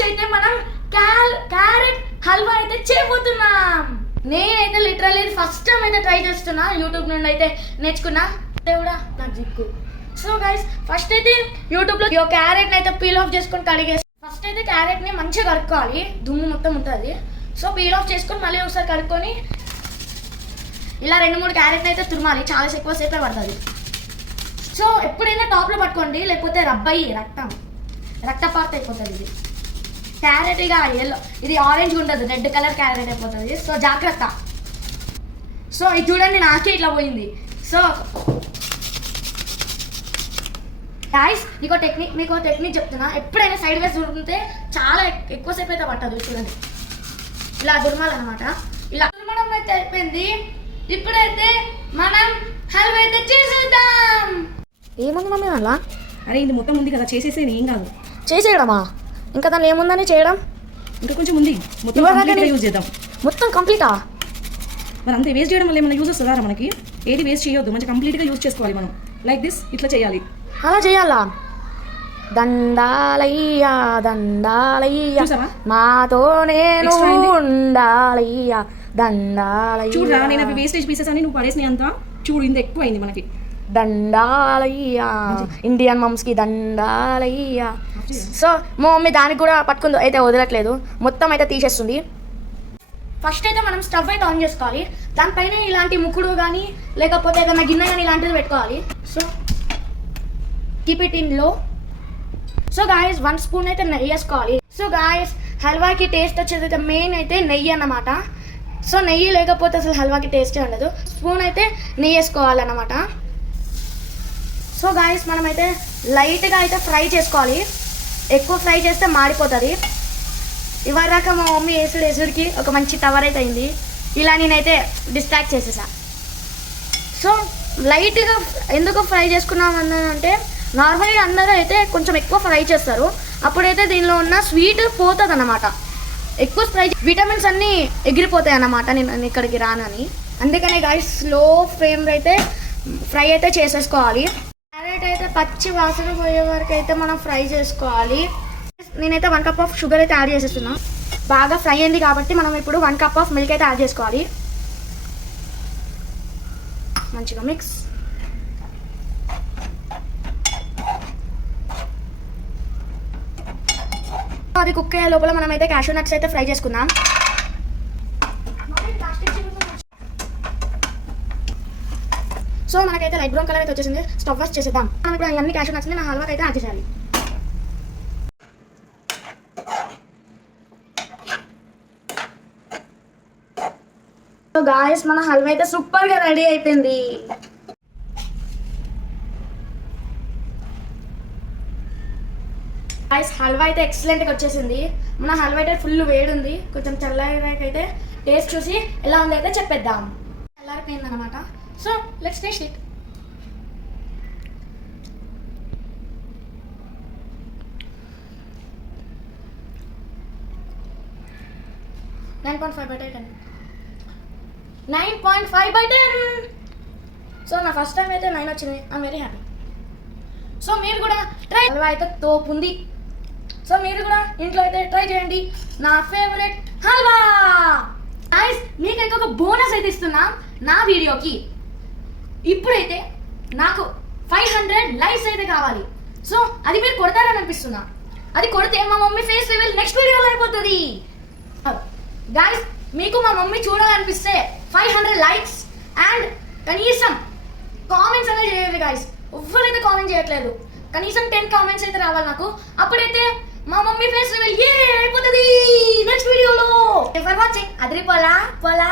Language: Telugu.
రోజు అయితే మనం క్యాల్ క్యారెట్ హల్వా అయితే చేయబోతున్నాం. నేనైతే లిటరల్లీ ఫస్ట్ టైం అయితే ట్రై చేస్తున్నా. యూట్యూబ్ నుండి అయితే నేర్చుకున్నా. దేవుడా నా జిక్కు సో గైస్ ఫస్ట్ అయితే యూట్యూబ్లో ఈ క్యారెట్ని అయితే పీల్ ఆఫ్ చేసుకొని కడిగేసి ఫస్ట్ అయితే క్యారెట్ని మంచిగా కడుక్కోవాలి. దుమ్ము మొత్తం ఉంటుంది. సో పీల్ ఆఫ్ చేసుకొని మళ్ళీ ఒకసారి కడుక్కొని ఇలా రెండు మూడు క్యారెట్ అయితే తురమాలి. చాలా ఎక్కువ సేపే పడుతుంది. సో ఎప్పుడైనా టాప్లో పట్టుకోండి. లేకపోతే రబ్బయి రక్తం. రక్తపాత అయిపోతుంది ఇది. క్యారెట్ ఇక ఎల్లో. ఇది ఆరెంజ్ ఉండదు రెడ్ కలర్ క్యారెట్ అయిపోతుంది. సో జాగ్రత్త. సో ఇది చూడండి నాకే ఇట్లా పోయింది. సో గాయస్ మీకు టెక్నిక్ మీకు టెక్నిక్ చెప్తున్నా. ఎప్పుడైనా సైడ్ వేస్ దురికితే చాలా ఎక్- ఎక్కువసేపు అయితే పట్టదు చూడండి. ఇలా దుర్మాలన్నమాట. ఇలా దుర్మడం అయితే అయిపోయింది. ఇప్పుడైతే మనం హల్వా అయితే చేసేద్దాం. ఏముంది మమ్మీ అలా? అరే ఇది మొత్తం ఉంది కదా చేసేసేది ఏం కాదు. చేసేయడమా? ఇంకా దానిలో ఏముందని చేయడం? ఇంకా కొంచెం ఉంది. మొత్తం ఇవాళ కంప్లీట్గా కానీ- యూజ్ చేద్దాం. మొత్తం కంప్లీటా మరి అంతే వేస్ట్ చేయడం వల్ల ఏమైనా యూజ్ వస్తుందా మనకి? ఏది వేస్ట్ చేయొద్దు మంచి కంప్లీట్గా యూజ్ చేసుకోవాలి మనం. లైక్ దిస్ ఇట్లా చేయాలి. అలా చేయాలా? దండాలయ్యా దండాలయ్యా. చూసావా? మాతో నేను Extra అయింది. ఉండాలయ్యా చూడరా నేను దండాలయ్యా అవి వేస్టేజ్ పీసెస్ అని నువ్వు పడేసినాయి అంతా. చూడు ఇంత ఎక్కువ అయింది మనకి. దండాలయ్యా. ఇండియన్ మమ్స్కి దండాలయ్యా. సో మా మమ్మీ దానికి కూడా పట్టుకుంది అయితే వదలట్లేదు. మొత్తం అయితే తీసేస్తుంది. ఫస్ట్ అయితే మనం స్టవ్ అయితే ఆన్ చేసుకోవాలి. దానిపైన ఇలాంటి ముక్కుడు కానీ లేకపోతే ఏదైనా గిన్నె కానీ ఇలాంటిది పెట్టుకోవాలి. సో కీప్ ఇట్ ఇన్లో సో గాయస్ వన్ స్పూన్ అయితే నెయ్యి వేసుకోవాలి. సో గాయస్ హల్వాకి టేస్ట్ వచ్చేది అయితే మెయిన్ అయితే నెయ్యి అన్నమాట. సో నెయ్యి లేకపోతే అసలు హల్వాకి టేస్టే ఉండదు. స్పూన్ అయితే నెయ్యి వేసుకోవాలన్నమాట. సో గాయస్ మనమైతే లైట్గా అయితే ఫ్రై చేసుకోవాలి. ఎక్కువ ఫ్రై చేస్తే మాడిపోతుంది. ఇవరాక మా మమ్మీ వేసుడు వేసుడికి ఒక మంచి టవర్ అయితే అయింది. ఇలా నేనైతే డిస్ట్రాక్ట్ చేసేసా. సో లైట్గా ఎందుకు ఫ్రై చేసుకున్నాం అంటే నార్మల్గా అందరూ అయితే కొంచెం ఎక్కువ ఫ్రై చేస్తారు. అప్పుడైతే దీనిలో ఉన్న స్వీట్ పోతుంది అన్నమాట ఎక్కువ ఫ్రై విటమిన్స్ అన్నీ ఎగిరిపోతాయి అన్నమాట నేను నేను ఇక్కడికి రానని. అందుకనే గాయ స్లో ఫ్లేమ్ అయితే ఫ్రై అయితే చేసేసుకోవాలి. అయితే పచ్చి వాసన పోయే వరకు అయితే మనం ఫ్రై చేసుకోవాలి. నేనైతే వన్ కప్ ఆఫ్ షుగర్ అయితే యాడ్ చేసేస్తున్నా. బాగా ఫ్రై అయింది కాబట్టి మనం ఇప్పుడు వన్ కప్ ఆఫ్ మిల్క్ అయితే యాడ్ చేసుకోవాలి. మంచిగా మిక్స్ అది కుక్ అయ్యే లోపల మనం అయితే క్యాషూ నట్స్ అయితే ఫ్రై చేసుకుందాం. సో మనకైతే లైట్ బ్రౌన్ కలర్ అయితే వచ్చేసింది. స్టవ్ వాష్ చేసేద్దాం. మనం ఇప్పుడు అన్ని క్యాష్ నచ్చింది నా హల్వాకి అయితే యాడ్ చేయాలి సో గాయస్ మన హల్వా అయితే సూపర్గా రెడీ అయిపోయింది. గాయస్ హల్వా అయితే ఎక్సలెంట్గా వచ్చేసింది. మన హల్వా అయితే ఫుల్ వేడి ఉంది. కొంచెం చల్లారాకైతే టేస్ట్ చూసి ఎలా ఉంది అయితే చెప్పేద్దాం. చల్లారిపోయింది అనమాట so let's taste it nine point five by ten nine point five by ten so నా ఫస్ట్ టైం అయితే నైన్ వచ్చింది. ఐమ్ వెరీ హ్యాపీ సో మీరు కూడా ట్రై అయితే తోపు ఉంది. సో మీరు కూడా ఇంట్లో అయితే ట్రై చేయండి. నా ఫేవరెట్ హల్వా. నైస్ మీకు ఇంకొక బోనస్ అయితే ఇస్తున్నా నా వీడియోకి ఇప్పుడైతే నాకు ఫైవ్ హండ్రెడ్ లైక్స్ అయితే కావాలి. సో అది మీరు కొడతారని అనిపిస్తున్నా. అది కొడితే మా మమ్మీ ఫేస్ రివీల్ నెక్స్ట్ వీడియోలో అయిపోతుంది. గాయస్ మీకు మా మమ్మీ చూడాలనిపిస్తే ఫైవ్ హండ్రెడ్ లైక్స్ అండ్ కనీసం కామెంట్స్ అనేది చేయండి గాయస్ ఎవ్వరైతే కామెంట్ చేయట్లేదు కనీసం టెన్ కామెంట్స్ అయితే రావాలి నాకు. అప్పుడైతే మా మమ్మీ ఫేస్ రివీల్ ఏ అయిపోతుంది. నెక్స్ట్ వీడియోలో ఫర్ వాచింగ్ అదిరిపోలా పోలా.